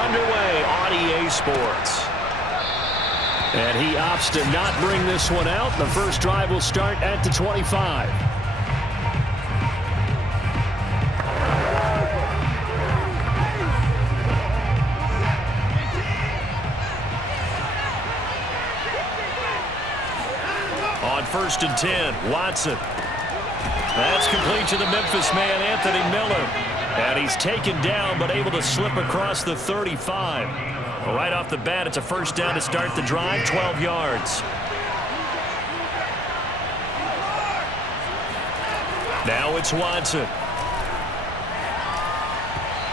underway on EA Sports. And he opts to not bring this one out. The first drive will start at the 25. On 1st and 10, Watson. That's complete to the Memphis man, Anthony Miller. And he's taken down, but able to slip across the 35. Well, right off the bat, it's a first down to start the drive, 12 yards. Now it's Watson.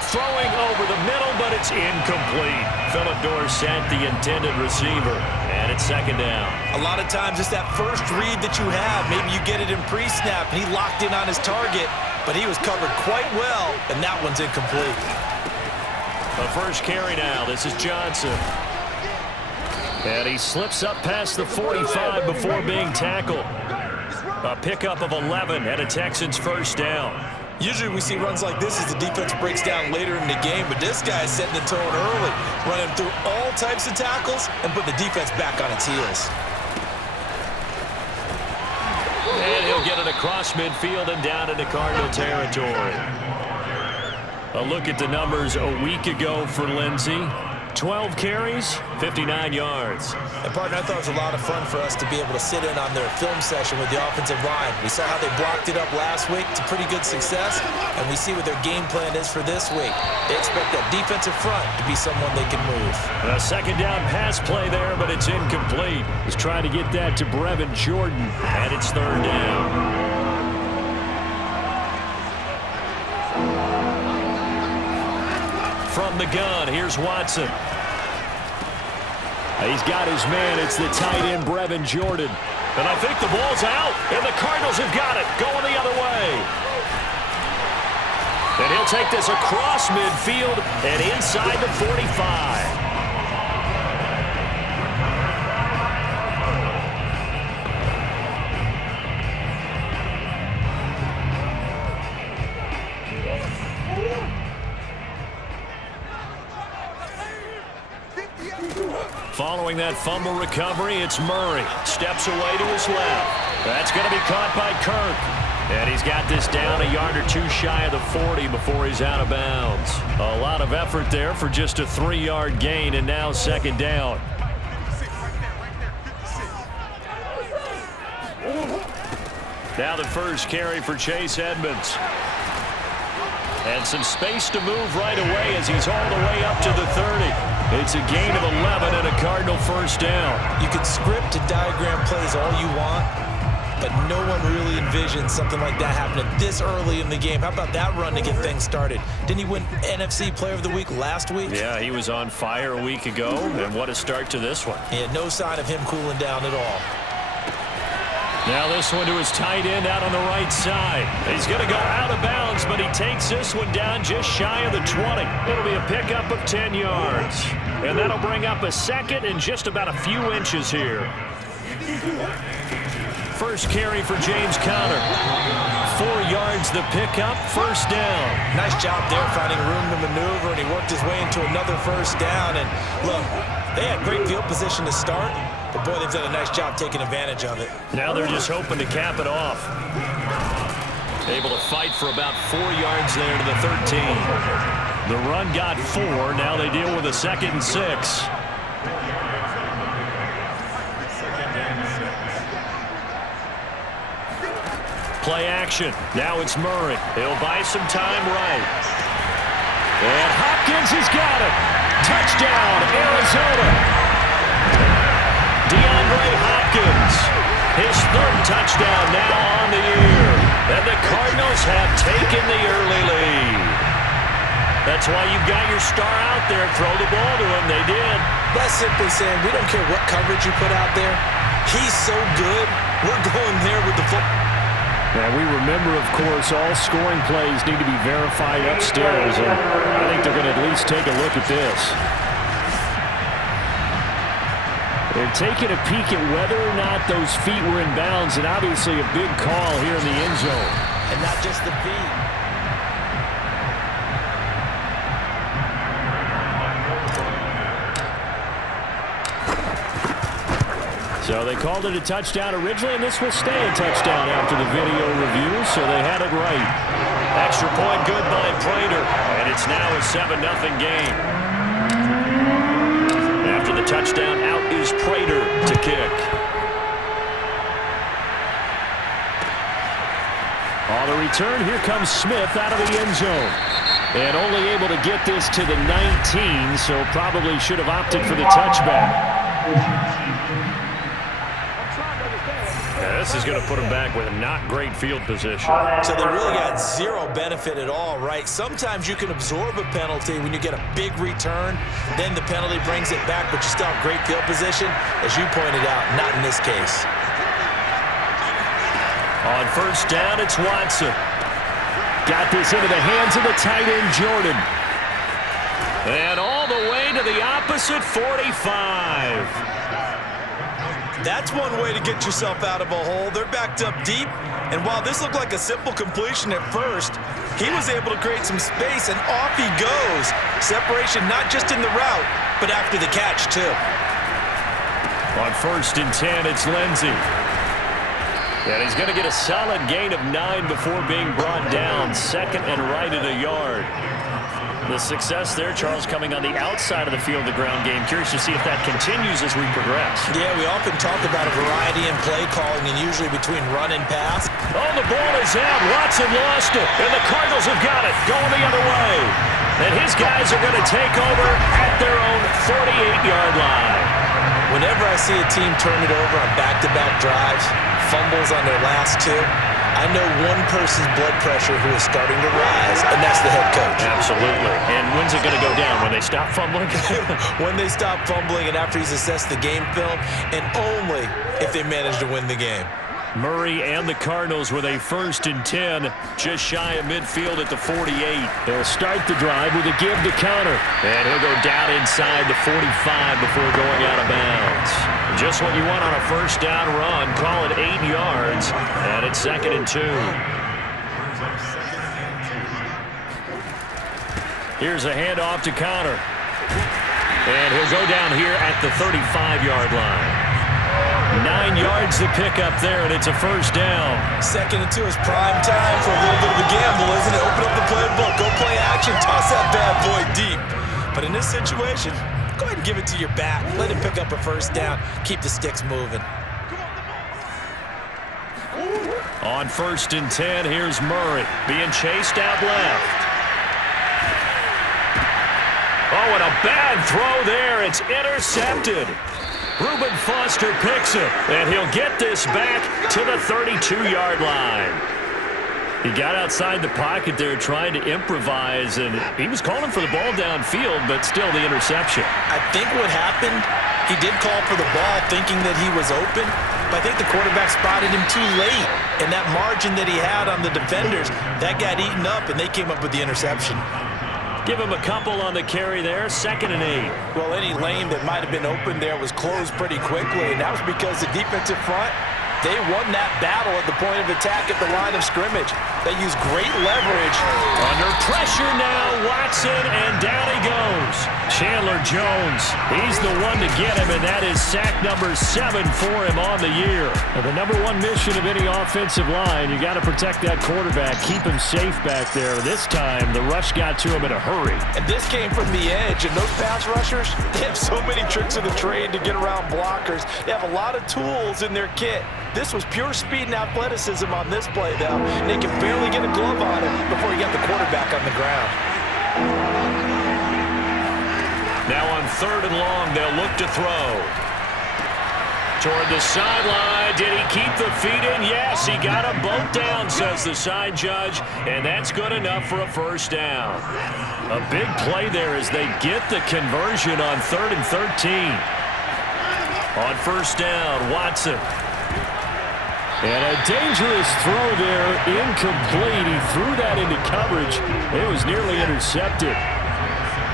Throwing over the middle, but it's incomplete. Phillip Dorsett, the intended receiver. And it's second down. A lot of times it's that first read that you have. Maybe you get it in pre-snap, and he locked in on his target, but he was covered quite well, and that one's incomplete. The first carry now. This is Johnson. And he slips up past the 45 before being tackled. A pickup of 11 and a Texans first down. Usually we see runs like this as the defense breaks down later in the game, but this guy is setting the tone early, running through all types of tackles and put the defense back on its heels. And he'll get it across midfield and down into Cardinal territory. A look at the numbers a week ago for Lindsey. 12 carries, 59 yards. And, partner, I thought it was a lot of fun for us to be able to sit in on their film session with the offensive line. We saw how they blocked it up last week to pretty good success, and we see what their game plan is for this week. They expect that defensive front to be someone they can move. A second down pass play there, but it's incomplete. He's trying to get that to Brevin Jordan, and it's third down. From the gun, here's Watson. He's got his man. It's the tight end, Brevin Jordan. And I think the ball's out, and the Cardinals have got it, going the other way. And he'll take this across midfield and inside the 45. Following that fumble recovery, it's Murray. Steps away to his left. That's going to be caught by Kirk. And he's got this down a yard or two shy of the 40 before he's out of bounds. A lot of effort there for just a 3-yard gain, and now second down. Now the first carry for Chase Edmonds. And some space to move right away as he's all the way up to the 30. It's a gain of 11 and a Cardinal first down. You can script and diagram plays all you want, but no one really envisions something like that happening this early in the game. How about that run to get things started? Didn't he win NFC Player of the Week last week? Yeah, he was on fire a week ago, and what a start to this one. Yeah, no sign of him cooling down at all. Now this one to his tight end out on the right side. He's going to go out of bounds, but he takes this one down just shy of the 20. It'll be a pickup of 10 yards. And that'll bring up a second and just about a few inches here. First carry for James Conner. 4 yards the pickup, first down. Nice job there finding room to maneuver, and he worked his way into another first down. And look, they had great field position to start, but boy, they've done a nice job taking advantage of it. Now they're just hoping to cap it off. Able to fight for about 4 yards there to the 13. The run got 4. Now they deal with a 2nd and 6. Play action. Now it's Murray. He'll buy some time right. And Hopkins has got it. Touchdown, Arizona. DeAndre Hopkins. His 3rd touchdown now on the year. And the Cardinals have taken the early lead. That's why you've got your star out there. Throw the ball to him. They did. That's simply saying we don't care what coverage you put out there. He's so good. We're going there with the football. And we remember, of course, all scoring plays need to be verified upstairs. And I think they're going to at least take a look at this. They're taking a peek at whether or not those feet were in bounds, and obviously a big call here in the end zone. And not just the feet. So they called it a touchdown originally, and this will stay a touchdown after the video review, so they had it right. Extra point good by Prater, and it's now a 7-0 game. After the touchdown, out is Prater to kick. On the return, here comes Smith out of the end zone. And only able to get this to the 19, so probably should have opted for the touchback. This is going to put him back with a not great field position. So they really got zero benefit at all, right? Sometimes you can absorb a penalty when you get a big return. Then the penalty brings it back, but you still have great field position. As you pointed out, not in this case. On first down, it's Watson. Got this into the hands of the tight end, Jordan. And all the way to the opposite 45. That's one way to get yourself out of a hole. They're backed up deep, and while this looked like a simple completion at first, he was able to create some space, and off he goes. Separation not just in the route, but after the catch, too. On first and 10, it's Lindsey. And he's going to get a solid gain of 9 before being brought down. Second and right at a yard. The success there, Charles, coming on the outside of the field, the ground game. Curious to see if that continues as we progress. Yeah, we often talk about a variety in play calling, and usually between run and pass. Oh, the ball is out. Watson lost it, and the Cardinals have got it. Going the other way. And his guys are going to take over at their own 48-yard line. Whenever I see a team turn it over on back-to-back drives, fumbles on their last two, I know one person's blood pressure who is starting to rise, and that's the head coach. Absolutely. And when's it going to go down? When they stop fumbling? When they stop fumbling and after he's assessed the game film, and only if they manage to win the game. Murray and the Cardinals with a first and 10, just shy of midfield at the 48. They'll start the drive with a give to counter. And he'll go down inside the 45 before going out of bounds. Just what you want on a first down run. Call it 8 yards. And it's 2nd and 2. Here's a handoff to Connor. And he'll go down here at the 35-yard line. 9 yards to pick up there, and it's a first down. 2nd and 2 is prime time for a little bit of a gamble, isn't it? Open up the playbook, go play action, toss that bad boy deep. But in this situation, go ahead and give it to your back. Let him pick up a first down. Keep the sticks moving. On first and 10, here's Murray being chased out left. Oh, and a bad throw there. It's intercepted. Reuben Foster picks it, and he'll get this back to the 32-yard line. He got outside the pocket there trying to improvise, and he was calling for the ball downfield, but still the interception. I think what happened, he did call for the ball thinking that he was open, but I think the quarterback spotted him too late, and that margin that he had on the defenders, that got eaten up, and they came up with the interception. Give him a couple on the carry there, 2nd and 8. Well, any lane that might have been open there was closed pretty quickly, and that was because the defensive front, they won that battle at the point of attack at the line of scrimmage. They used great leverage. Under pressure now, Watson, and down he goes. Chandler Jones, he's the one to get him, and that is sack number 7 for him on the year. And the number one mission of any offensive line, you got to protect that quarterback, keep him safe back there. This time, the rush got to him in a hurry. And this came from the edge, and those pass rushers, they have so many tricks of the trade to get around blockers. They have a lot of tools in their kit. This was pure speed and athleticism on this play, though. And they could barely get a glove on him before he got the quarterback on the ground. Now on 3rd and long, they'll look to throw. Toward the sideline. Did he keep the feet in? Yes, he got them both down, says the side judge. And that's good enough for a first down. A big play there as they get the conversion on 3rd and 13. On first down, Watson. And a dangerous throw there, incomplete. He threw that into coverage. It was nearly intercepted.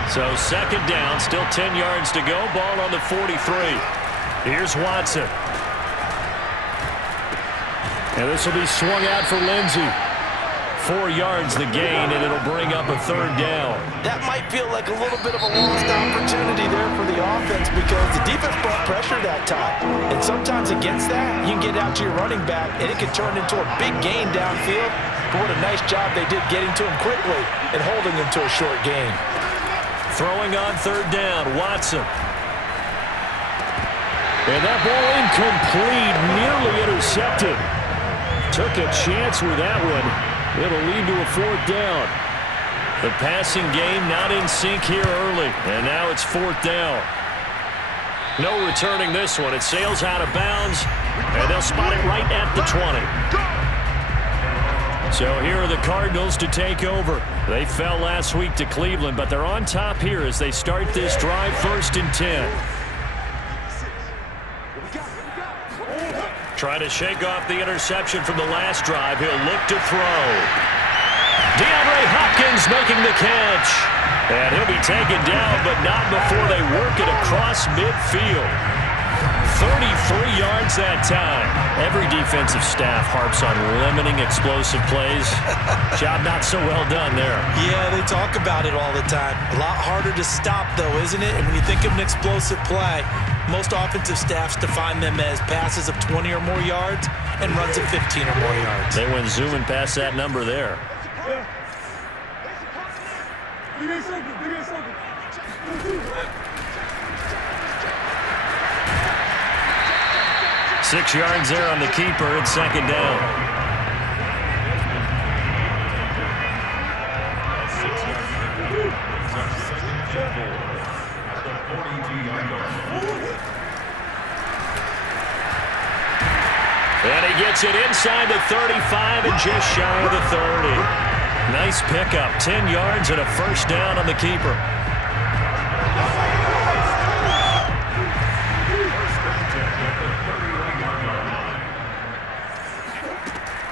So 2nd down, still 10 yards to go. Ball on the 43. Here's Watson. And this will be swung out for Lindsey. 4 yards the gain, and it'll bring up a 3rd down. That might feel like a little bit of a lost opportunity there for the offense because the defense brought pressure that time. And sometimes against that, you can get out to your running back, and it can turn into a big gain downfield. But what a nice job they did getting to him quickly and holding him to a short gain. Throwing on 3rd down, Watson. And that ball incomplete, nearly intercepted. Took a chance with that one. It'll lead to a 4th down. The passing game not in sync here early, and now it's 4th down. No returning this one. It sails out of bounds, and they'll spot it right at the 20. So here are the Cardinals to take over. They fell last week to Cleveland, but they're on top here as they start this drive 1st and 10. Trying to shake off the interception from the last drive. He'll look to throw. DeAndre Hopkins making the catch. And he'll be taken down, but not before they work it across midfield. 33 yards that time. Every defensive staff harps on limiting explosive plays. Job not so well done there. Yeah, they talk about it all the time. A lot harder to stop, though, isn't it? And when you think of an explosive play, most offensive staffs define them as passes of 20 or more yards and runs of 15 or more yards. They went zooming past that number there. Six yards there on the keeper. It's 2nd down. And he gets it inside the 35 and just shy of the 30. Nice pickup. 10 yards and a 1st down on the keeper.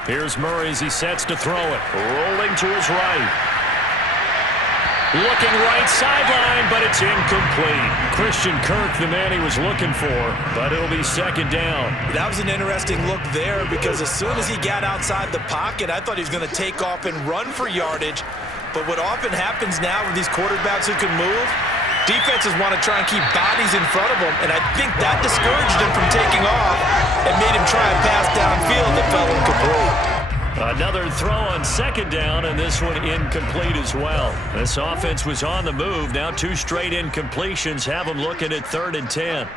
Here's Murray as he sets to throw it. Rolling to his right. Looking right sideline, but it's incomplete. Christian Kirk, the man he was looking for, but it'll be 2nd down. That was an interesting look there because as soon as he got outside the pocket, I thought he was going to take off and run for yardage. But what often happens now with these quarterbacks who can move, defenses want to try and keep bodies in front of them, and I think that discouraged him from taking off and made him try and pass downfield that fell incomplete. Another throw on 2nd down, and this one incomplete as well. This offense was on the move. Now 2 straight incompletions have them looking at 3rd and 10.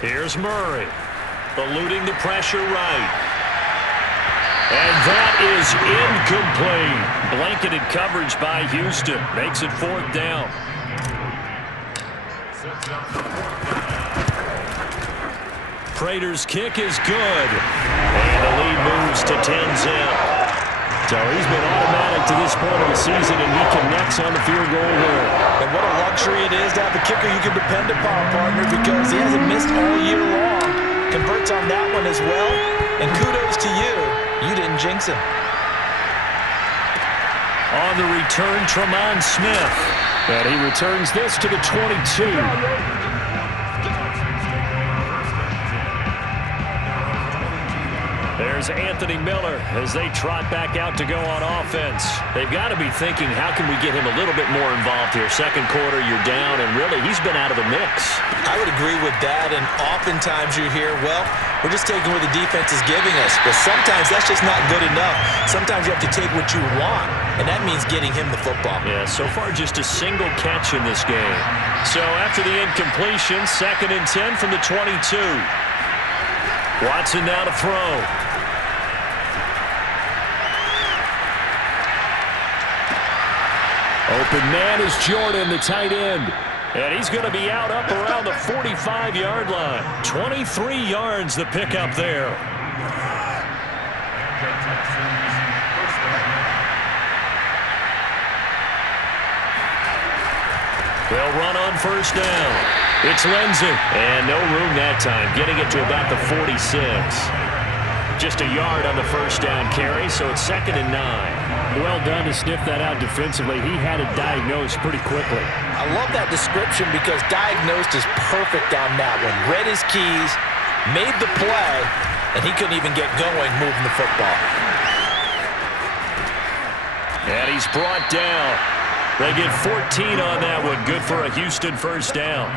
Here's Murray, eluding the pressure right. And that is incomplete. Blanketed coverage by Houston. Makes it 4th down. Prater's kick is good. And the lead moves to 10-zip. So he's been automatic to this point of the season, and he connects on the field goal there. And what a luxury it is to have a kicker you can depend upon, partner, because he hasn't missed all year long. Converts on that one as well. And kudos to you. You didn't jinx him. On the return, Tremont Smith. And he returns this to the 22. There's Anthony Miller as they trot back out to go on offense. They've got to be thinking, how can we get him a little bit more involved here? 2nd quarter, you're down, and really, he's been out of the mix. I would agree with that, and oftentimes you hear, well, we're just taking what the defense is giving us. But sometimes that's just not good enough. Sometimes you have to take what you want, and that means getting him the football. Yeah, so far just a single catch in this game. So after the incompletion, 2nd and 10 from the 22. Watson now to throw. Open man is Jordan, the tight end. And he's going to be out up around the 45-yard line. 23 yards the pickup there. They'll run on 1st down. It's Lindsey. And no room that time, getting it to about the 46. Just a yard on the 1st down carry, so it's 2nd and 9. Well done to sniff that out defensively. He had it diagnosed pretty quickly. I love that description because diagnosed is perfect on that one. Read his keys, made the play, and he couldn't even get going moving the football. And he's brought down. They get 14 on that one. Good for a Houston first down.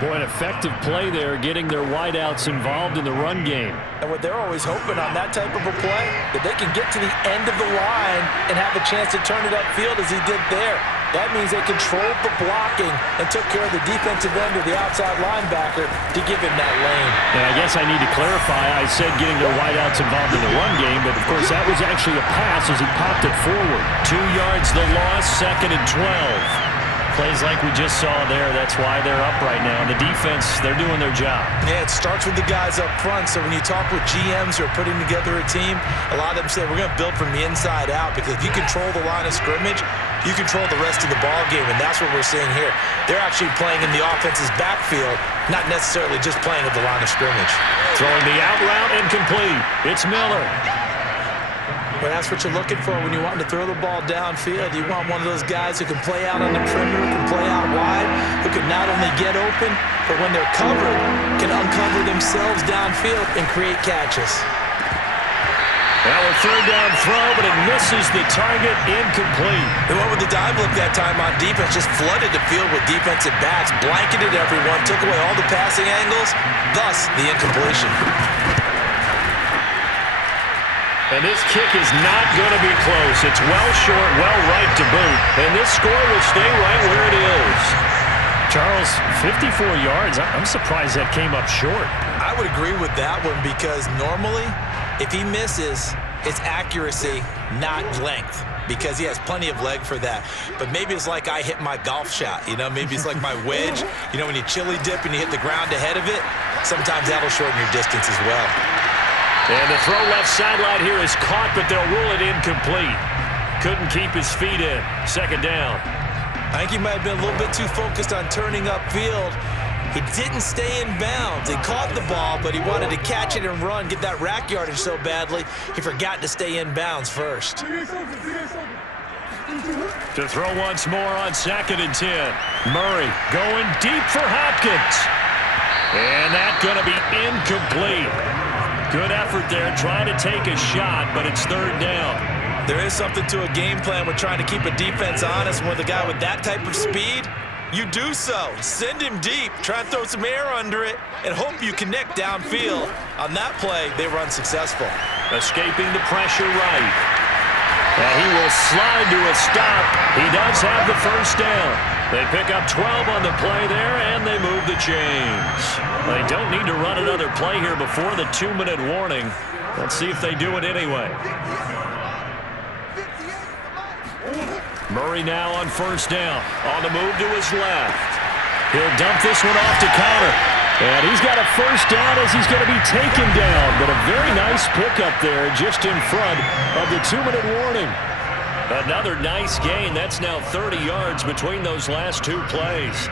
Boy, an effective play there, getting their wideouts involved in the run game. And what they're always hoping on that type of a play, that they can get to the end of the line and have a chance to turn it upfield as he did there. That means they controlled the blocking and took care of the defensive end or the outside linebacker to give him that lane. And I guess I need to clarify, I said getting their wideouts involved in the run game, but of course that was actually a pass as he popped it forward. 2 yards the loss, 2nd and 12. Plays like we just saw there. That's why they're up right now. The defense, they're doing their job. Yeah, it starts with the guys up front. So when you talk with GMs who are putting together a team, a lot of them say we're going to build from the inside out, because if you control the line of scrimmage, you control the rest of the ball game, and that's what we're seeing here. They're actually playing in the offense's backfield, not necessarily just playing at the line of scrimmage. Throwing the out route, incomplete. It's Miller. But that's what you're looking for when you want to throw the ball downfield. You want one of those guys who can play out on the perimeter, can play out wide, who can not only get open, but when they're covered, can uncover themselves downfield and create catches. Now a 3rd down throw, but it misses the target, incomplete. They went with the dive look that time on defense, just flooded the field with defensive backs, blanketed everyone, took away all the passing angles, thus the incompletion. And this kick is not going to be close. It's well short, well right to boot. And this score will stay right where it is. Charles, 54 yards. I'm surprised that came up short. I would agree with that one, because normally, if he misses, it's accuracy, not length, because he has plenty of leg for that. But maybe it's like I hit my golf shot, you know? Maybe it's like my wedge. You know, when you chili dip and you hit the ground ahead of it, sometimes that'll shorten your distance as well. And the throw left sideline here is caught, but they'll rule it incomplete. Couldn't keep his feet in. 2nd down. I think he might have been a little bit too focused on turning upfield. He didn't stay in bounds. He caught the ball, but he wanted to catch it and run, get that rack yardage so badly, he forgot to stay in bounds first. To throw once more on 2nd and 10. Murray going deep for Hopkins. And that's going to be incomplete. Good effort there, trying to take a shot, but it's 3rd down. There is something to a game plan with trying to keep a defense honest. With a guy with that type of speed, you do so. Send him deep, try and throw some air under it, and hope you connect downfield. On that play, they run successful. Escaping the pressure right. And he will slide to a stop. He does have the first down. They pick up 12 on the play there, and they move the chains. They don't need to run another play here before the 2-minute warning. Let's see if they do it anyway. Murray now on 1st down. On the move to his left. He'll dump this one off to Connor. And he's got a first down as he's going to be taken down. But a very nice pickup there just in front of the 2-minute warning. Another nice gain. That's now 30 yards between those last 2 plays.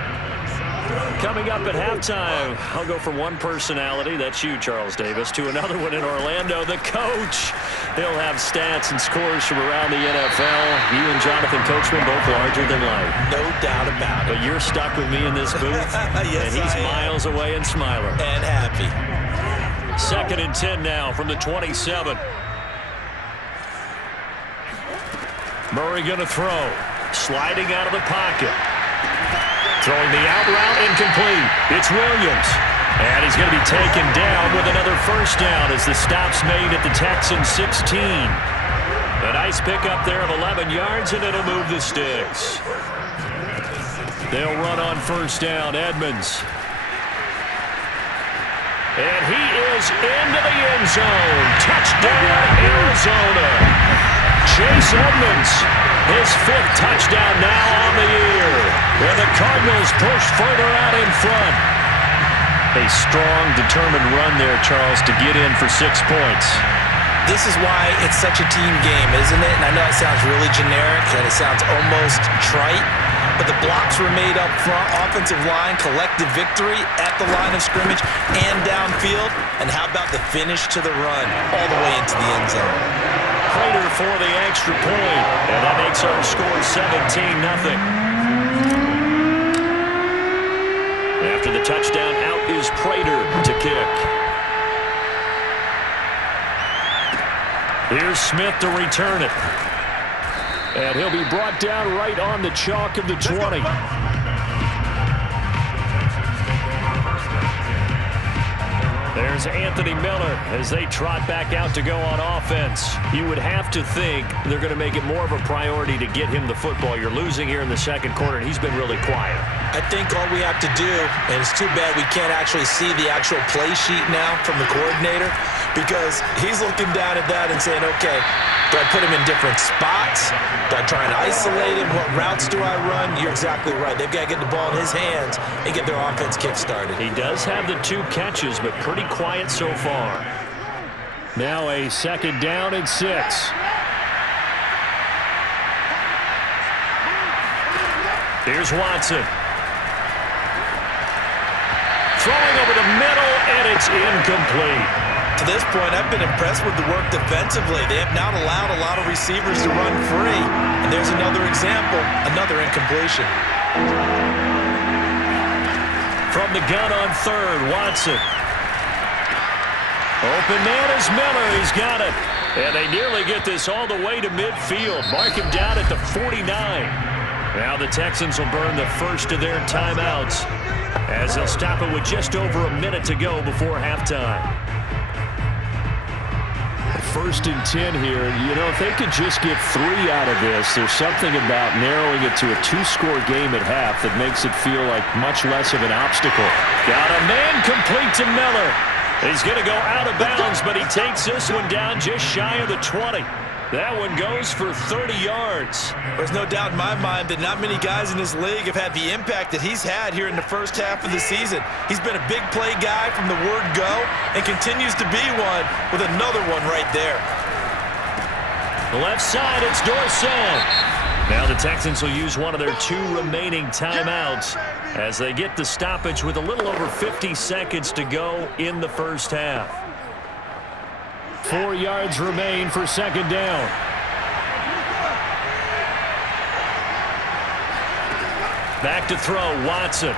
Coming up at halftime, I'll go from one personality, that's you, Charles Davis, to another one in Orlando, the coach. He'll have stats and scores from around the NFL. You and Jonathan Coachman both larger than life. No doubt about it. But you're stuck with me in this booth, yes, and he's miles away and smiling. And happy. 2nd and 10 now from the 27. Murray going to throw. Sliding out of the pocket. Throwing the out route, incomplete. It's Williams. And he's going to be taken down with another first down as the stop's made at the Texans 16. A nice pickup there of 11 yards, and it'll move the sticks. They'll run on 1st down. Edmonds. And he is into the end zone. Touchdown, Arizona. Chase Edmonds, his 5th touchdown now on the year. And the Cardinals push further out in front. A strong, determined run there, Charles, to get in for 6 points. This is why it's such a team game, isn't it? And I know it sounds really generic and it sounds almost trite, but the blocks were made up front, offensive line, collective victory at the line of scrimmage and downfield. And how about the finish to the run all the way into the end zone? Prater for the extra point, and that makes our score 17-0. After the touchdown, out is Prater to kick. Here's Smith to return it. And he'll be brought down right on the chalk of the 20. There's Anthony Miller as they trot back out to go on offense. You would have to think they're going to make it more of a priority to get him the football. You're losing here in the second quarter, and he's been really quiet. I think all we have to do, and it's too bad we can't actually see the actual play sheet now from the coordinator, because he's looking down at that and saying, okay, do I put him in different spots? Do I try and isolate him? What routes do I run? You're exactly right. They've got to get the ball in his hands and get their offense kick-started. He does have the 2 catches, but pretty quiet so far. Now a 2nd down and 6. Here's Watson. Throwing over the middle, and it's incomplete. To this point, I've been impressed with the work defensively. They have not allowed a lot of receivers to run free. And there's another example, another incompletion. From the gun on 3rd, Watson. Open man is Miller. He's got it. And they nearly get this all the way to midfield. Mark him down at the 49. Now the Texans will burn the first of their timeouts as they'll stop it with just over a minute to go before halftime. 1st and 10 here. You know, if they could just get 3 out of this, there's something about narrowing it to a 2-score game at half that makes it feel like much less of an obstacle. Got a man complete to Miller. He's going to go out of bounds, but he takes this one down just shy of the 20. That one goes for 30 yards. There's no doubt in my mind that not many guys in this league have had the impact that he's had here in the first half of the season. He's been a big play guy from the word go and continues to be one with another one right there. The left side, it's Dorsett. Now the Texans will use one of their 2 remaining timeouts as they get the stoppage with a little over 50 seconds to go in the first half. 4 yards remain for 2nd down. Back to throw, Watson.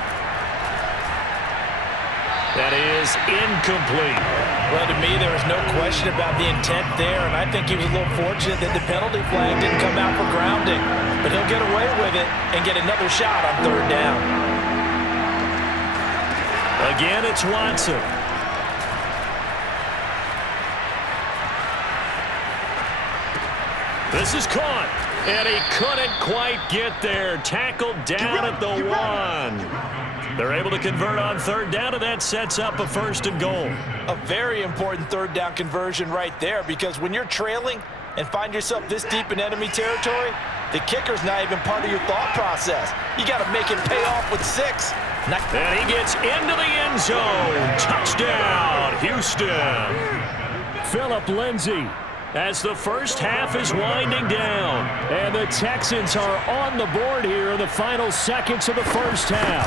That is incomplete. Well, to me, there was no question about the intent there, and I think he was a little fortunate that the penalty flag didn't come out for grounding. But he'll get away with it and get another shot on 3rd down. Again, it's Watson. This is caught, and he couldn't quite get there. Tackled down at the 1. They're able to convert on 3rd down, and that sets up a 1st and goal. A very important 3rd down conversion right there, because when you're trailing and find yourself this deep in enemy territory, the kicker's not even part of your thought process. You got to make it pay off with 6. And he gets into the end zone. Touchdown, Houston. Phillip Lindsay. As the first half is winding down. And the Texans are on the board here in the final seconds of the first half.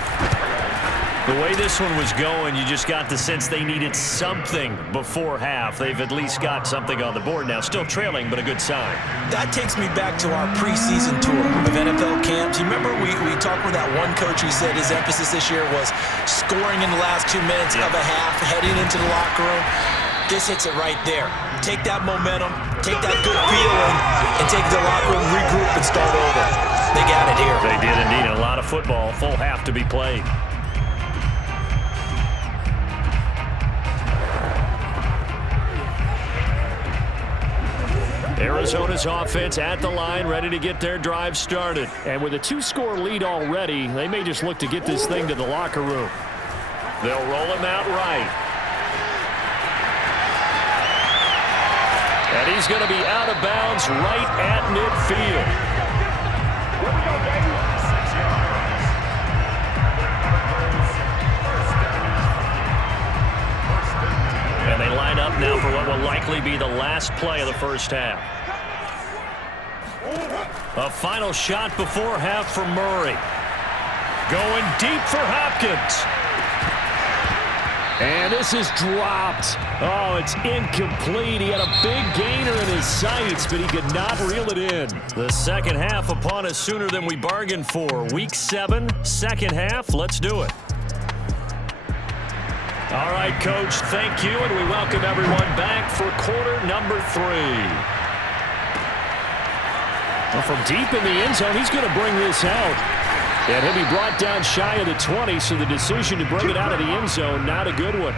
The way this one was going, you just got the sense they needed something before half. They've at least got something on the board now. Still trailing, but a good sign. That takes me back to our preseason tour of NFL camps. You remember we talked with that one coach who said his emphasis this year was scoring in the last 2 minutes of a half, heading into the locker room. This hits it right there. Take that momentum, take that good feeling, and take the locker room, regroup, and start over. They got it here. They did indeed. A lot of football, full half to be played. Arizona's offense at the line, ready to get their drive started. And with a 2-score lead already, they may just look to get this thing to the locker room. They'll roll him out right. And he's going to be out of bounds right at midfield. And they line up now for what will likely be the last play of the first half. A final shot before half for Murray. Going deep for Hopkins. And this is dropped. Oh, it's incomplete. He had a big gainer in his sights, but he could not reel it in. The second half upon us sooner than we bargained for. Week 7, second half. Let's do it. All right, Coach, thank you, and we welcome everyone back for quarter number 3. Well, from deep in the end zone, he's going to bring this out. And he'll be brought down shy of the 20, so the decision to bring it out of the end zone, not a good one.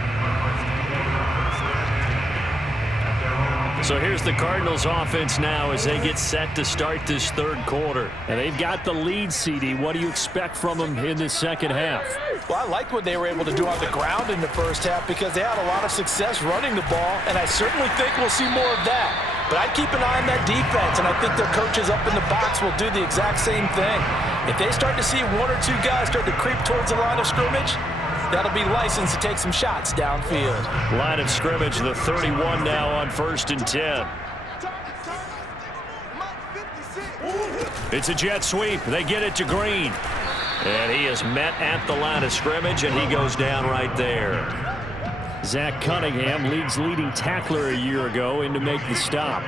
So here's the Cardinals offense now as they get set to start this third quarter. And they've got the lead, CD. What do you expect from them in the second half? Well, I liked what they were able to do on the ground in the first half because they had a lot of success running the ball, and I certainly think we'll see more of that. But I'd keep an eye on that defense, and I think their coaches up in the box will do the exact same thing. If they start to see 1 or 2 guys start to creep towards the line of scrimmage, that'll be licensed to take some shots downfield. Line of scrimmage, the 31 now on 1st and 10. It's a jet sweep. They get it to Green. And he is met at the line of scrimmage, and he goes down right there. Zach Cunningham, league's leading tackler a year ago, in to make the stop.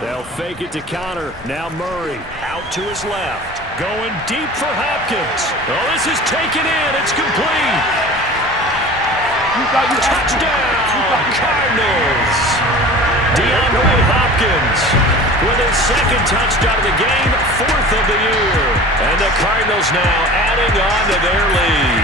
They'll fake it to Connor. Now Murray out to his left. Going deep for Hopkins. Oh, this is taken in. It's complete. Touchdown, Cardinals. DeAndre Hopkins with his 2nd touchdown of the game, 4th of the year. And the Cardinals now adding on to their lead.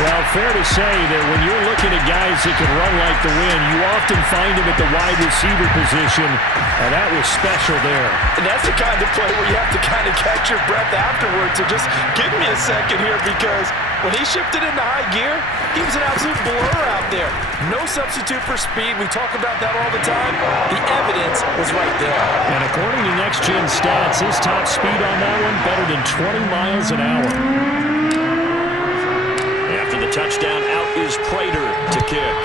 Well, fair to say that when you're looking at guys that can run like the wind, you often find them at the wide receiver position, and that was special there. And that's the kind of play where you have to kind of catch your breath afterwards. So just give me a second here, because when he shifted into high gear, he was an absolute blur out there. No substitute for speed. We talk about that all the time. The evidence was right there. And according to Next Gen Stats, his top speed on that one better than 20 miles an hour. After the touchdown, out is Prater to kick.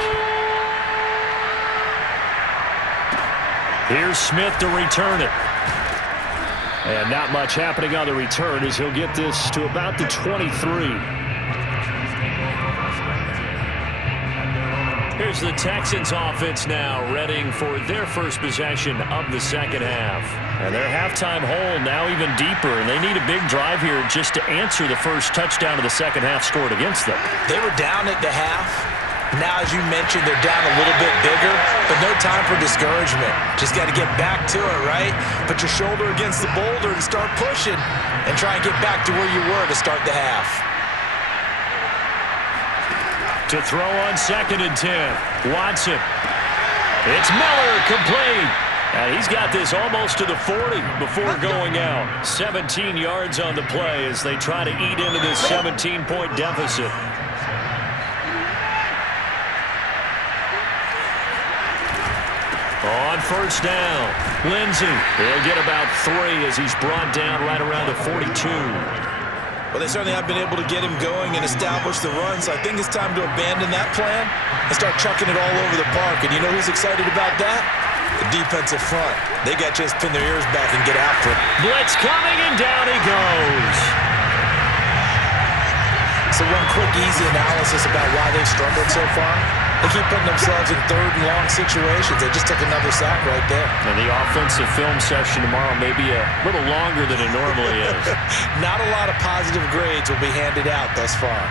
Here's Smith to return it. And not much happening on the return as he'll get this to about the 23. Here's the Texans offense now, readying for their first possession of the second half. And their halftime hole now even deeper, and they need a big drive here just to answer the first touchdown of the second half scored against them. They were down at the half. Now, as you mentioned, they're down a little bit bigger, but no time for discouragement. Just got to get back to it, right? Put your shoulder against the boulder and start pushing and try and get back to where you were to start the half. To throw on 2nd and 10. Watson. It's Miller, complete. And he's got this almost to the 40 before going out. 17 yards on the play as they try to eat into this 17-point deficit. On 1st down, Lindsey. He'll get about 3 as he's brought down right around the 42. Well, they certainly have been able to get him going and establish the run, so I think it's time to abandon that plan and start chucking it all over the park. And you know who's excited about that? The defensive front. They got to just pin their ears back and get after it. Blitz coming, and down he goes. So one quick, easy analysis about why they've struggled so far. They keep putting themselves in 3rd and long situations. They just took another sack right there. And the offensive film session tomorrow may be a little longer than it normally is. Not a lot of positive grades will be handed out thus far.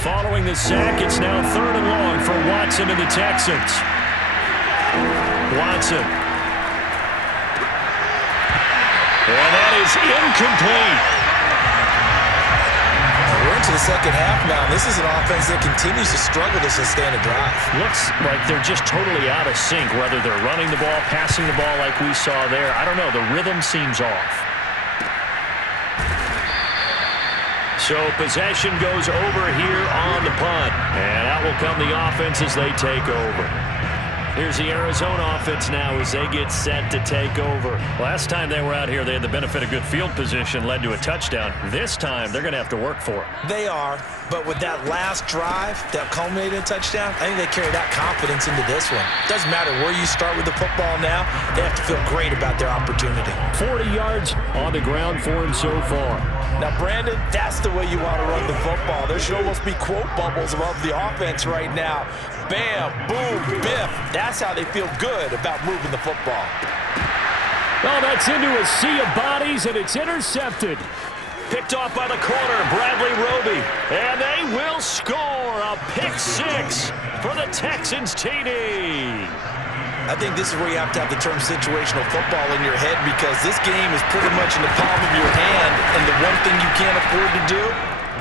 Following the sack, it's now 3rd and long for Watson and the Texans. Watson. And that is incomplete. We're into the second half now, and this is an offense that continues to struggle to sustain a drive. Looks like they're just totally out of sync, whether they're running the ball, passing the ball like we saw there. I don't know. The rhythm seems off. So possession goes over here on the punt. And out will come the offense as they take over. Here's the Arizona offense now as they get set to take over. Last time they were out here, they had the benefit of good field position, led to a touchdown. This time, they're going to have to work for it. They are, but with that last drive that culminated in a touchdown, I think they carry that confidence into this one. Doesn't matter where you start with the football now, they have to feel great about their opportunity. 40 yards on the ground for him so far. Now, Brandon, that's the way you want to run the football. There should almost be quote bubbles above the offense right now. Bam, boom, biff. That's how they feel good about moving the football. Oh, that's into a sea of bodies, and it's intercepted. Picked off by the corner, Bradley Roby. And they will score a pick six for the Texans TD. I think this is where you have to have the term situational football in your head, because this game is pretty much in the palm of your hand, and the one thing you can't afford to do,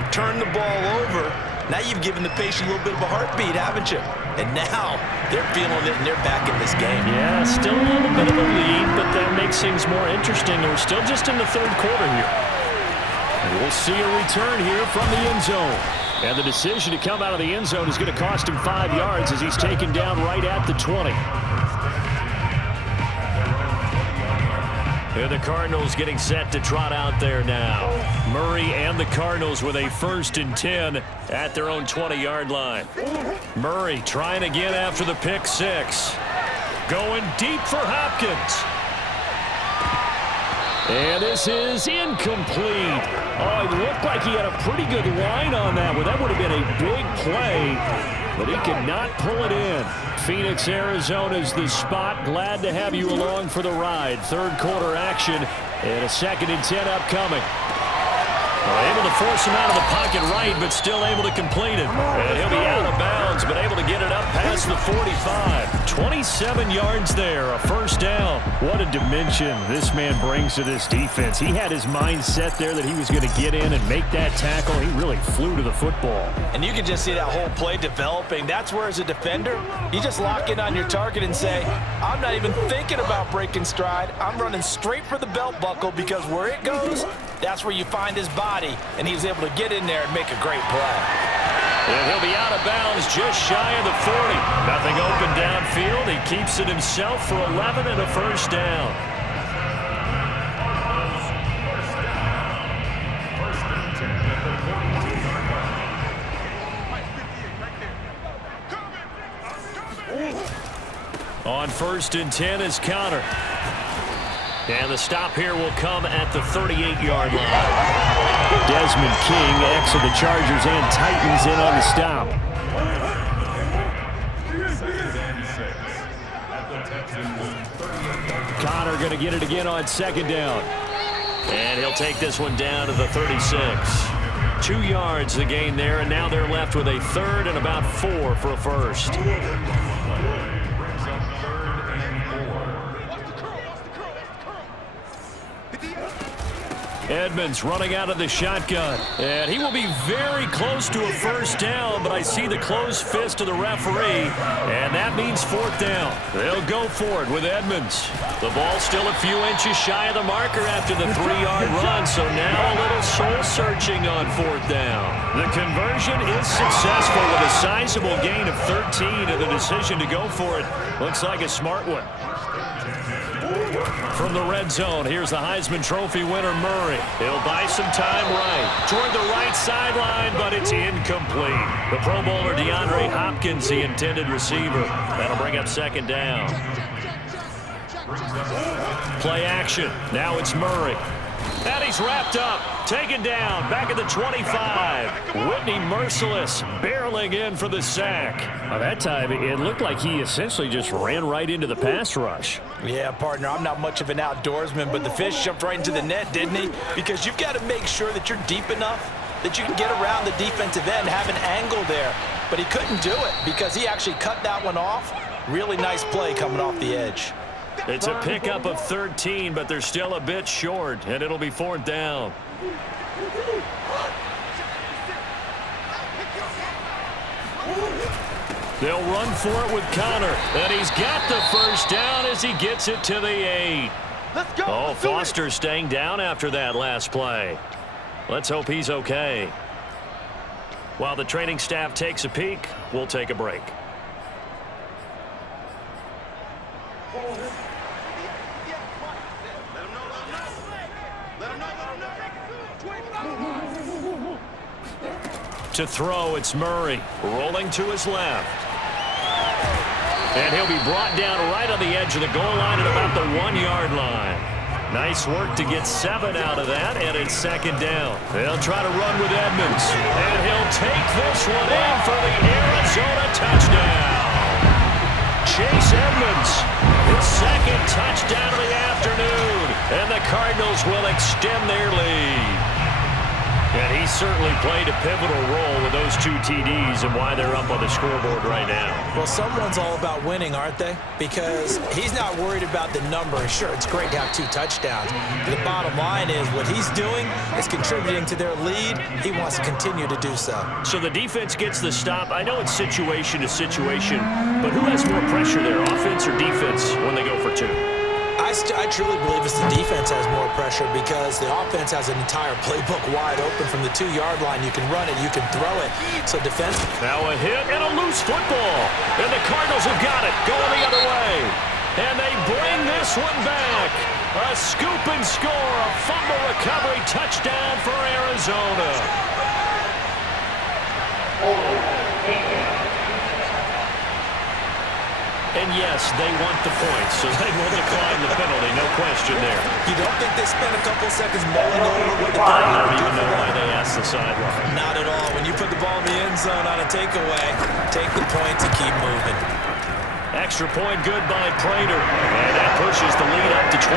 turn the ball over. Now you've given the patient a little bit of a heartbeat, haven't you? And now they're feeling it, and they're back in this game. Yeah, still a little bit of a lead, but that makes things more interesting. We're still just in the third quarter here. And we'll see a return here from the end zone. And the decision to come out of the end zone is going to cost him 5 yards as he's taken down right at the 20. And the Cardinals getting set to trot out there now. Murray and the Cardinals with a 1st and 10 at their own 20-yard line. Murray trying again after the pick six. Going deep for Hopkins. And this is incomplete. Oh, it looked like he had a pretty good line on that one. That would have been a big play, but he could not pull it in. Phoenix, Arizona is the spot. Glad to have you along for the ride. Third quarter action and a 2nd and 10 upcoming. Able to force him out of the pocket right, but still able to complete it. And he'll be out of bounds, but able to get it up past the 45. 27 yards there, a 1st down. What a dimension this man brings to this defense. He had his mind set there that he was going to get in and make that tackle. He really flew to the football. And you can just see that whole play developing. That's where, as a defender, you just lock in on your target and say, I'm not even thinking about breaking stride. I'm running straight for the belt buckle, because where it goes, that's where you find his body, and he was able to get in there and make a great play. And he'll be out of bounds just shy of the 40. Nothing open downfield. He keeps it himself for 11 and a 1st down. On 1st and 10 is Connor. And the stop here will come at the 38-yard line. Desmond King, ex of the Chargers and Titans, in on the stop. Connor going to get it again on 2nd down. And he'll take this one down to the 36. 2 yards the gain there, and now they're left with a 3rd and about 4 for a 1st. Edmonds running out of the shotgun, and he will be very close to a 1st down, but I see the closed fist of the referee, and that means 4th down. They'll go for it with Edmonds. The ball still a few inches shy of the marker after the 3-yard run, so now a little soul-searching on 4th down. The conversion is successful with a sizable gain of 13, and the decision to go for it looks like a smart one. From the red zone, here's the Heisman Trophy winner, Murray. He'll buy some time right toward the right sideline, but it's incomplete. The Pro Bowler DeAndre Hopkins, the intended receiver. That'll bring up 2nd down. Play action. Now it's Murray. And he's wrapped up, taken down, back at the 25. Whitney Merciless barreling in for the sack. Well, that time, it looked like he essentially just ran right into the pass rush. Yeah, partner, I'm not much of an outdoorsman, but the fish jumped right into the net, didn't he? Because you've got to make sure that you're deep enough that you can get around the defensive end, have an angle there. But he couldn't do it because he actually cut that one off. Really nice play coming off the edge. It's a pickup of 13, but they're still a bit short, and it'll be 4th down. They'll run for it with Connor, and he's got the 1st down as he gets it to the 8. Let's go. Oh, Foster staying down after that last play. Let's hope he's okay. While the training staff takes a peek, we'll take a break. To throw, it's Murray, rolling to his left. And he'll be brought down right on the edge of the goal line at about the 1-yard line. Nice work to get 7 out of that, and it's second down. They'll try to run with Edmonds, and he'll take this one in for the Arizona touchdown. Chase Edmonds, his second touchdown of the afternoon, and the Cardinals will extend their lead. And he certainly played a pivotal role with those 2 TDs and why they're up on the scoreboard right now. Well, someone's all about winning, aren't they? Because he's not worried about the number. Sure, it's great to have 2 touchdowns. But the bottom line is what he's doing is contributing to their lead. He wants to continue to do so. So the defense gets the stop. I know it's situation to situation, but who has more pressure there, offense or defense, when they go for 2? I truly believe it's the defense has more pressure because the offense has an entire playbook wide open from the 2-yard line. You can run it, you can throw it. So defense. Now a hit and a loose football. And the Cardinals have got it going the other way. And they bring this one back. A scoop and score, a fumble recovery touchdown for Arizona. And yes, they want the points, so they will decline the penalty, no question there. You don't think they spent a couple seconds mulling over what the I don't even know why they asked the sideline. Not at all. When you put the ball in the end zone on a takeaway, take the points and keep moving. Extra point good by Prater, and that pushes the lead up to 23.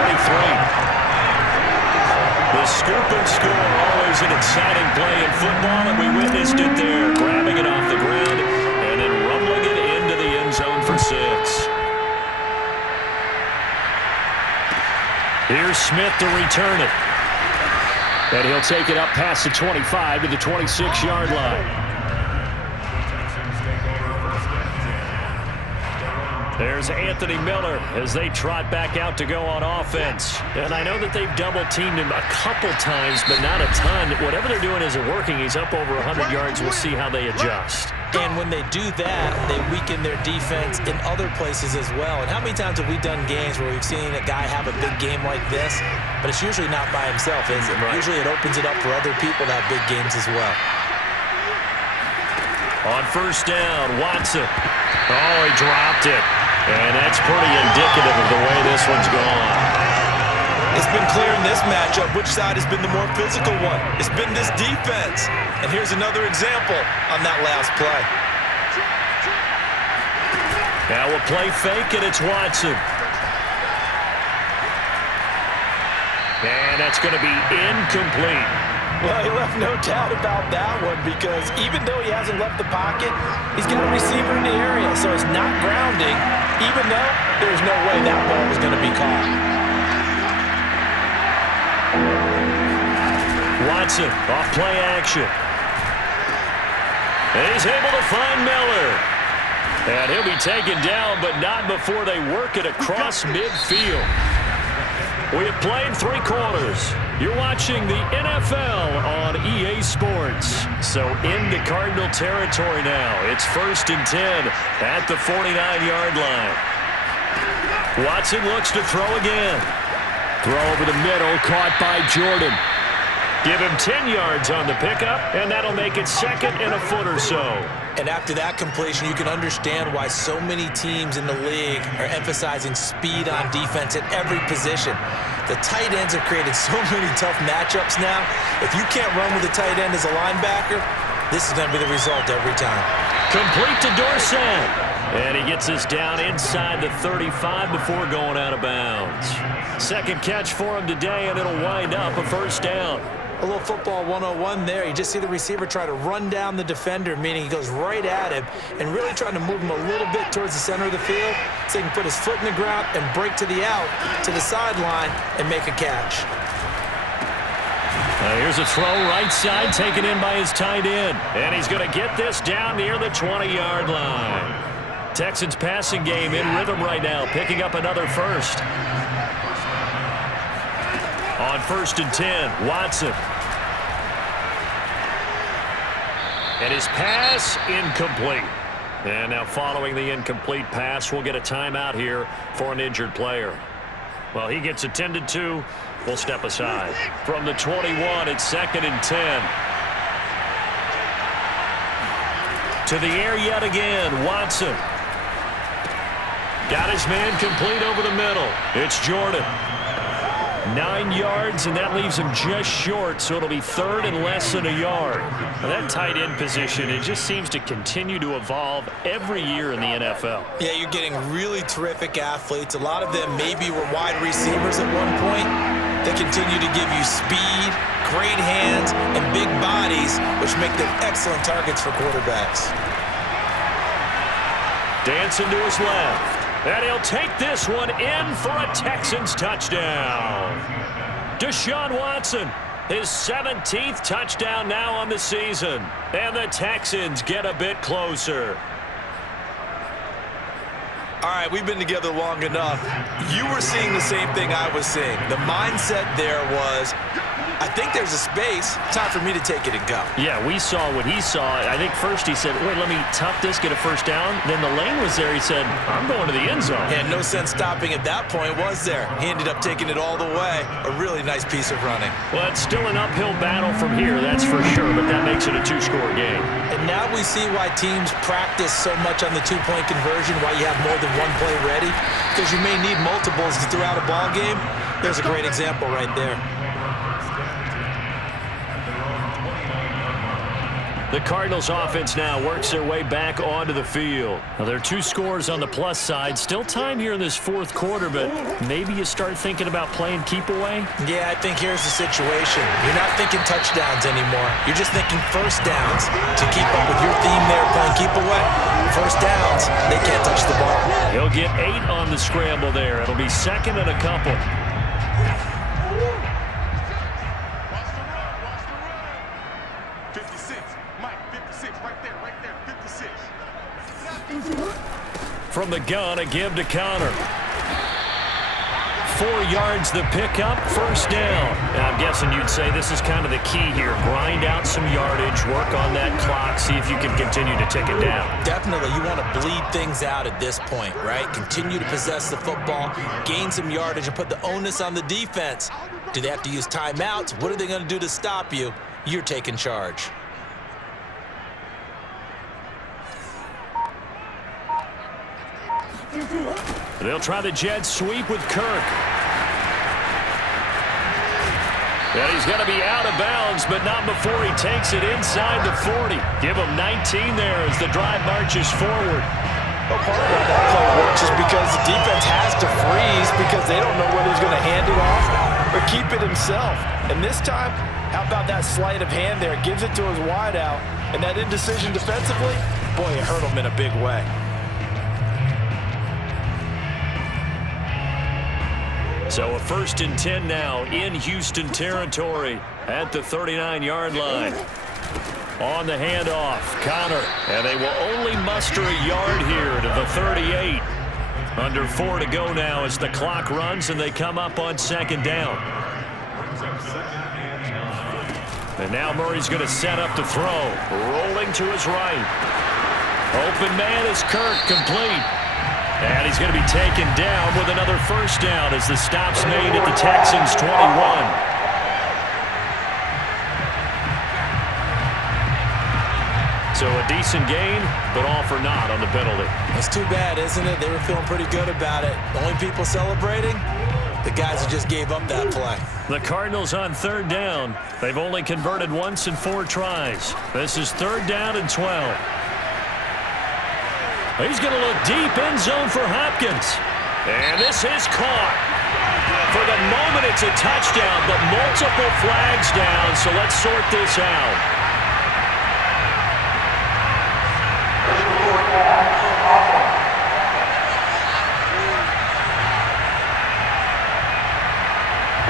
The scoop and score, always an exciting play in football, and we witnessed it there, grabbing it off the ground and then rumbling it into the end zone for 6. Here's Smith to return it. And he'll take it up past the 25 to the 26-yard line. There's Anthony Miller as they trot back out to go on offense. And I know that they've double-teamed him a couple times, but not a ton. Whatever they're doing isn't working. He's up over 100 yards. We'll see how they adjust. And when they do that, they weaken their defense in other places as well. And how many times have we done games where we've seen a guy have a big game like this, but it's usually not by himself, is it? Right. Usually it opens it up for other people to have big games as well. On first down, Watson. Oh, he dropped it. And that's pretty indicative of the way this one's gone. It's been clear in this matchup which side has been the more physical one. It's been this defense. And here's another example on that last play. Now a play fake, and it's Watson. And that's going to be incomplete. Well, he left no doubt about that one because even though he hasn't left the pocket, he's got a receiver in the area, so it's not grounding, even though there's no way that ball was going to be caught. Watson off play action. And he's able to find Miller. And he'll be taken down, but not before they work it across midfield. We have played 3 quarters. You're watching the NFL on EA Sports. So into Cardinal territory now. It's 1st and 10 at the 49-yard line. Watson looks to throw again. Throw over the middle, caught by Jordan. Give him 10 yards on the pickup, and that'll make it 2nd and a foot or so. And after that completion, you can understand why so many teams in the league are emphasizing speed on defense at every position. The tight ends have created so many tough matchups now. If you can't run with a tight end as a linebacker, this is going to be the result every time. Complete to Dorsett. And he gets us down inside the 35 before going out of bounds. Second catch for him today, and it'll wind up a first down. A little football 101 there. You just see the receiver try to run down the defender, meaning he goes right at him and really trying to move him a little bit towards the center of the field so he can put his foot in the ground and break to the out, to the sideline, and make a catch. Here's a throw right side taken in by his tight end. And he's going to get this down near the 20-yard line. Texans passing game in rhythm right now, picking up another first. On 1st and 10, Watson. And his pass incomplete. And now following the incomplete pass, we'll get a timeout here for an injured player. Well, he gets attended to. We'll step aside. From the 21, it's 2nd and 10. To the air yet again, Watson. Got his man complete over the middle. It's Jordan. 9 yards, and that leaves him just short, so it'll be third and less than a yard. Now that tight end position, it just seems to continue to evolve every year in the NFL. Yeah, you're getting really terrific athletes. A lot of them maybe were wide receivers at one point. They continue to give you speed, great hands, and big bodies, which make them excellent targets for quarterbacks. Dancing to his left. And he'll take this one in for a Texans touchdown. Deshaun Watson, his 17th touchdown now on the season. And the Texans get a bit closer. All right, we've been together long enough. You were seeing the same thing I was seeing. The mindset there was, I think there's a space. Time for me to take it and go. Yeah, we saw what he saw. I think first he said, wait, let me tuck this, get a first down. Then the lane was there. He said, I'm going to the end zone. Yeah, no sense stopping at that point, was there? He ended up taking it all the way. A really nice piece of running. Well, it's still an uphill battle from here, that's for sure, but that makes it a 2-score game. And now we see why teams practice so much on the two-point conversion, why you have more than one play ready, because you may need multiples throughout a ball game. There's a great example right there. The Cardinals offense now works their way back onto the field. Now, there are 2 scores on the plus side. Still time here in this fourth quarter, but maybe you start thinking about playing keep away? Yeah, I think here's the situation. You're not thinking touchdowns anymore. You're just thinking first downs. To keep up with your theme there, playing keep away, first downs, they can't touch the ball. He'll get 8 on the scramble there. It'll be second and a couple. From the gun, a give to Connor. 4 yards the pickup, first down. Now, I'm guessing you'd say this is kind of the key here. Grind out some yardage, work on that clock, see if you can continue to tick it down. Definitely, you want to bleed things out at this point, right? Continue to possess the football, gain some yardage, and put the onus on the defense. Do they have to use timeouts? What are they going to do to stop you? You're taking charge. They'll try the jet sweep with Kirk. And he's going to be out of bounds, but not before he takes it inside the 40. Give him 19 there as the drive marches forward. Well, part of that play works is because the defense has to freeze because they don't know whether he's going to hand it off or keep it himself. And this time, how about that sleight of hand there? Gives it to his wideout. And that indecision defensively, boy, it hurt him in a big way. So a 1st and 10 now in Houston territory at the 39-yard line. On the handoff, Connor, and they will only muster a yard here to the 38. Under 4 to go now as the clock runs and they come up on 2nd down. And now Murray's going to set up to throw. Rolling to his right. Open man is Kirk, complete. And he's going to be taken down with another first down as the stop's made at the Texans 21. So a decent gain, but all for naught on the penalty. It's too bad, isn't it? They were feeling pretty good about it. The only people celebrating, the guys who just gave up that play. The Cardinals on 3rd down. They've only converted once in 4 tries. This is 3rd down and 12. He's going to look deep, end zone for Hopkins. And this is caught. For the moment, it's a touchdown, but multiple flags down, so let's sort this out.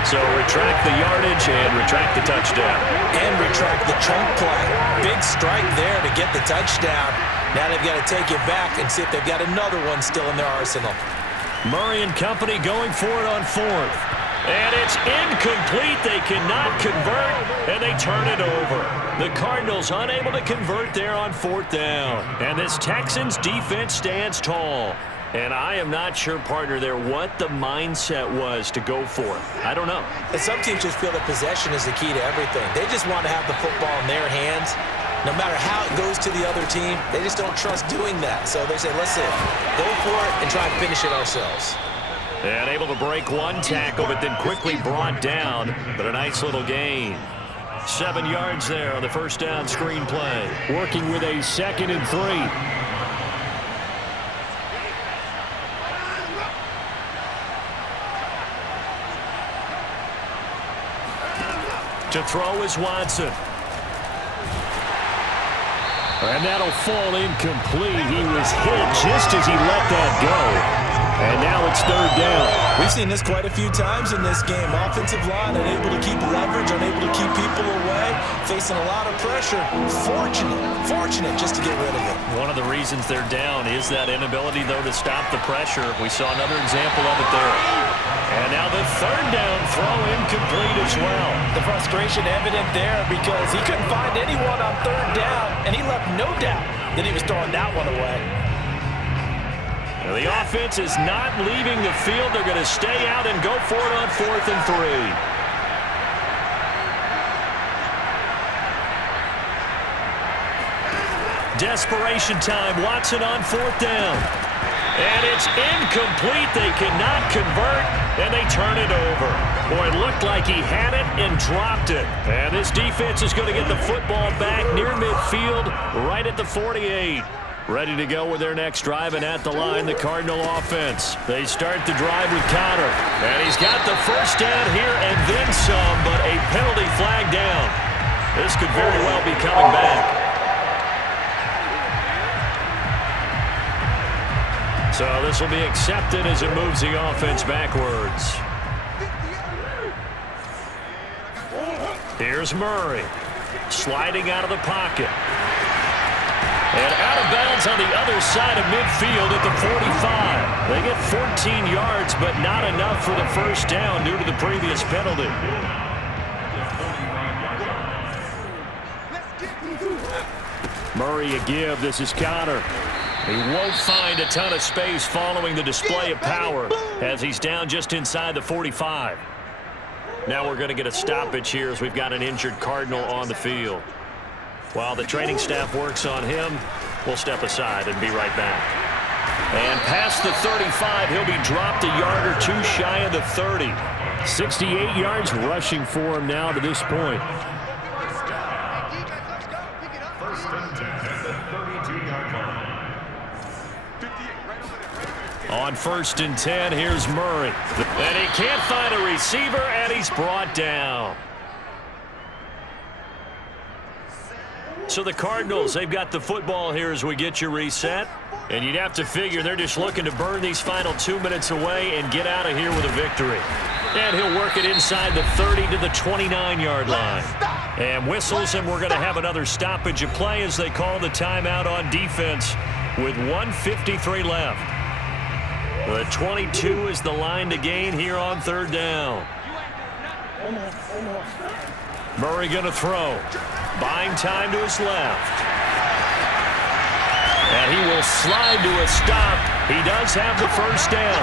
So retract the yardage and retract the touchdown. And retract the chunk play. Big strike there to get the touchdown. Now they've got to take it back and see if they've got another one still in their arsenal. Murray and company going for it on 4th. And it's incomplete. They cannot convert, and they turn it over. The Cardinals unable to convert there on 4th down. And this Texans defense stands tall. And I am not sure, partner, there what the mindset was to go for it. I don't know. And some teams just feel that possession is the key to everything. They just want to have the football in their hands. No matter how it goes to the other team, they just don't trust doing that. So they say, listen, go for it and try and finish it ourselves. And able to break one tackle, but then quickly brought down. But a nice little gain. 7 yards there on the first down screen play. Working with a 2nd and 3. To throw is Watson. And that'll fall incomplete. He was hit just as he let that go. And now it's 3rd down. We've seen this quite a few times in this game. Offensive line unable to keep leverage, unable to keep people away, facing a lot of pressure. Fortunate just to get rid of it. One of the reasons they're down is that inability, though, to stop the pressure. We saw another example of it there. And now the 3rd down throw incomplete as well. The frustration evident there because he couldn't find anyone on 3rd down, and he left no doubt that he was throwing that one away. Now the offense is not leaving the field. They're going to stay out and go for it on 4th and 3. Desperation time. Watson on 4th down. And it's incomplete. They cannot convert, and they turn it over. Boy, it looked like he had it and dropped it. And this defense is going to get the football back near midfield, right at the 48. Ready to go with their next drive, and at the line, the Cardinal offense. They start the drive with Connor. And he's got the first down here and then some, but a penalty flag down. This could very well be coming back. So this will be accepted as it moves the offense backwards. Here's Murray, sliding out of the pocket. And out of bounds on the other side of midfield at the 45. They get 14 yards, but not enough for the first down due to the previous penalty. Murray a give. This is Connor. He won't find a ton of space following the display of power as he's down just inside the 45. Now we're going to get a stoppage here as we've got an injured Cardinal on the field. While the training staff works on him, we'll step aside and be right back. And past the 35, he'll be dropped a yard or two shy of the 30. 68 yards rushing for him now to this point. On 1st and 10, here's Murray. And he can't find a receiver, and he's brought down. So the Cardinals, they've got the football here as we get you reset. And you'd have to figure they're just looking to burn these final 2 minutes away and get out of here with a victory. And he'll work it inside the 30 to the 29-yard line. And whistles, and we're going to have another stoppage of play as they call the timeout on defense with 1:53 left. The 22 is the line to gain here on 3rd down. Murray going to throw. Buying time to his left. And he will slide to a stop. He does have the first down.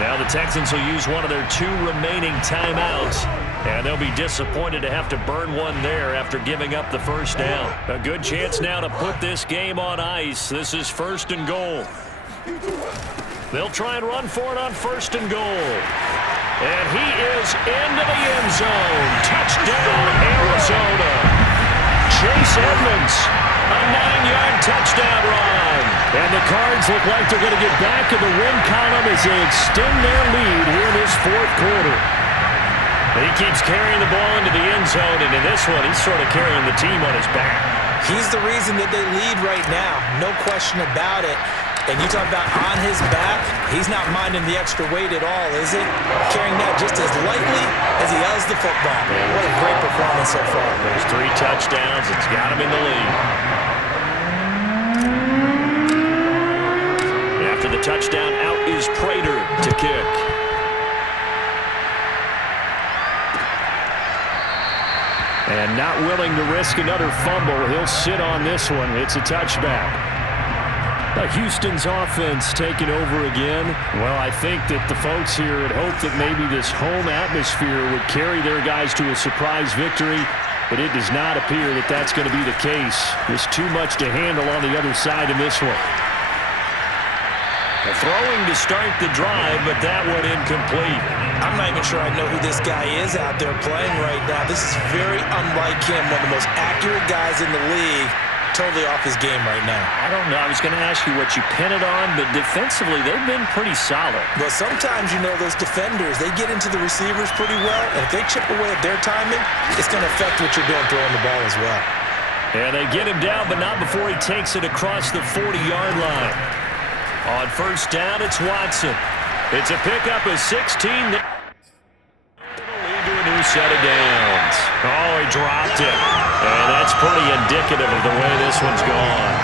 Now the Texans will use one of their 2 remaining timeouts. And they'll be disappointed to have to burn one there after giving up the first down. A good chance now to put this game on ice. This is 1st and goal. They'll try and run for it on 1st and goal. And he is into the end zone. Touchdown, Arizona. Chase Edmonds, a 9-yard touchdown run. And the Cards look like they're going to get back in the win column as they extend their lead here in this 4th quarter. He keeps carrying the ball into the end zone, and in this one, he's sort of carrying the team on his back. He's the reason that they lead right now. No question about it. And you talk about on his back, he's not minding the extra weight at all, is he? Carrying that just as lightly as he does the football. What a great performance so far. There's 3 touchdowns. It's got him in the lead. After the touchdown, out is Prater to kick. And not willing to risk another fumble, he'll sit on this one. It's a touchback. Houston's offense taking over again. Well, I think that the folks here had hoped that maybe this home atmosphere would carry their guys to a surprise victory, but it does not appear that that's going to be the case. There's too much to handle on the other side in this one. Throwing to start the drive, but that one incomplete. I'm not even sure I know who this guy is out there playing right now. This is very unlike him, one of the most accurate guys in the league. Totally off his game right now. I don't know. I was going to ask you what you pin it on, but defensively, they've been pretty solid. Well, sometimes, those defenders, they get into the receivers pretty well, and if they chip away at their timing, it's going to affect what you're doing throwing the ball as well. Yeah, they get him down, but not before he takes it across the 40-yard line. On first down, it's Watson. It's a pickup of 16. Lead to a new set of downs. Oh, he dropped it. And that's pretty indicative of the way this one's gone.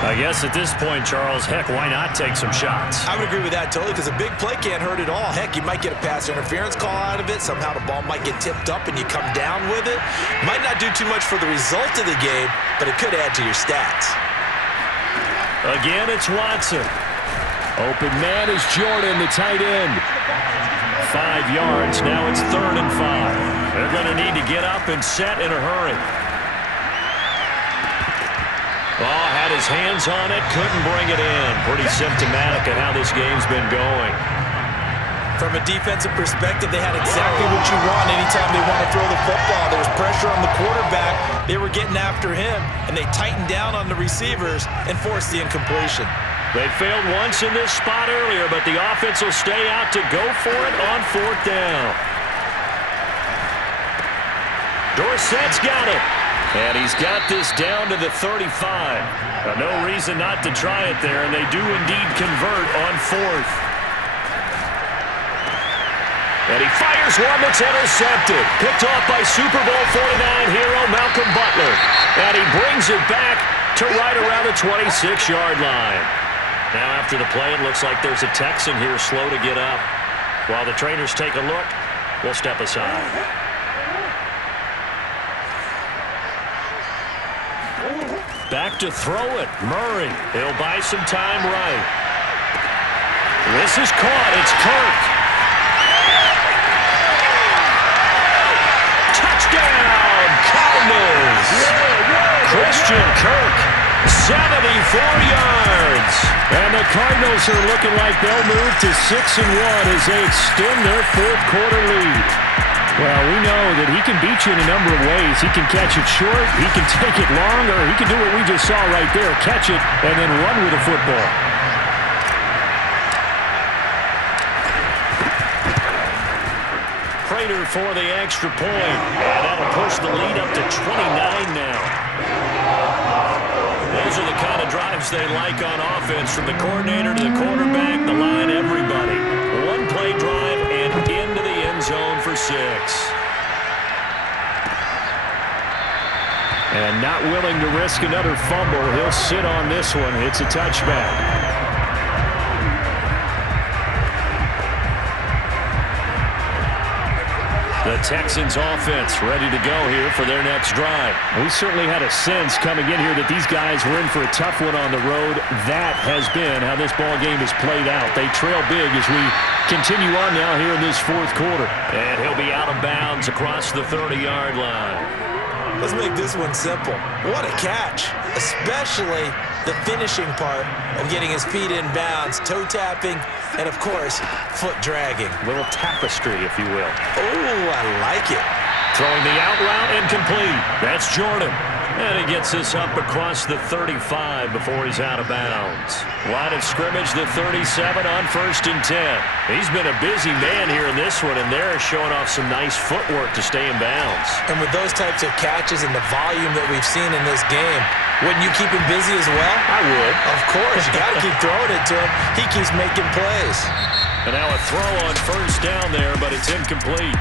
I guess at this point, Charles, heck, why not take some shots? I would agree with that totally, because a big play can't hurt at all. Heck, you might get a pass interference call out of it. Somehow the ball might get tipped up and you come down with it. Might not do too much for the result of the game, but it could add to your stats. Again, it's Watson. Open man is Jordan, the tight end. 5 yards. Now it's 3rd and 5. They're going to need to get up and set in a hurry. Oh, had his hands on it, couldn't bring it in. Pretty symptomatic of how this game's been going. From a defensive perspective, they had exactly what you want anytime they want to throw the football. There was pressure on the quarterback. They were getting after him, and they tightened down on the receivers and forced the incompletion. They failed once in this spot earlier, but the offense will stay out to go for it on 4th down. Dorsett's got it. And he's got this down to the 35. No reason not to try it there, and they do indeed convert on 4th. And he fires one that's intercepted. Picked off by Super Bowl 49 hero Malcolm Butler. And he brings it back to right around the 26-yard line. Now after the play, it looks like there's a Texan here slow to get up. While the trainers take a look, we'll step aside. Back to throw it. Murray. He'll buy some time right. This is caught. It's Kirk. Touchdown, Cardinals. Christian Kirk, 74 yards. And the Cardinals are looking like they'll move to 6-1 as they extend their 4th quarter lead. Well, we know that he can beat you in a number of ways. He can catch it short, he can take it long, or he can do what we just saw right there, catch it and then run with the football. Prater for the extra point. And that'll push the lead up to 29 now. Those are the kind of drives they like on offense, from the coordinator to the quarterback, the line, everybody. One play drive and into the end zone for 6. And not willing to risk another fumble, he'll sit on this one. It's a touchback. The Texans offense ready to go here for their next drive. We certainly had a sense coming in here that these guys were in for a tough one on the road. That has been how this ball game has played out. They trail big as we continue on now here in this 4th quarter. And he'll be out of bounds across the 30-yard line. Let's make this one simple. What a catch, especially the finishing part of getting his feet in bounds, toe tapping, and of course, foot dragging. Little tapestry, if you will. Oh, I like it. Throwing the out route incomplete. That's Jordan. And he gets this up across the 35 before he's out of bounds. Line of scrimmage, the 37 on 1st and 10. He's been a busy man here in this one, and they're showing off some nice footwork to stay in bounds. And with those types of catches and the volume that we've seen in this game, wouldn't you keep him busy as well? I would. Of course. You got to keep throwing it to him. He keeps making plays. And now a throw on 1st down there, but it's incomplete.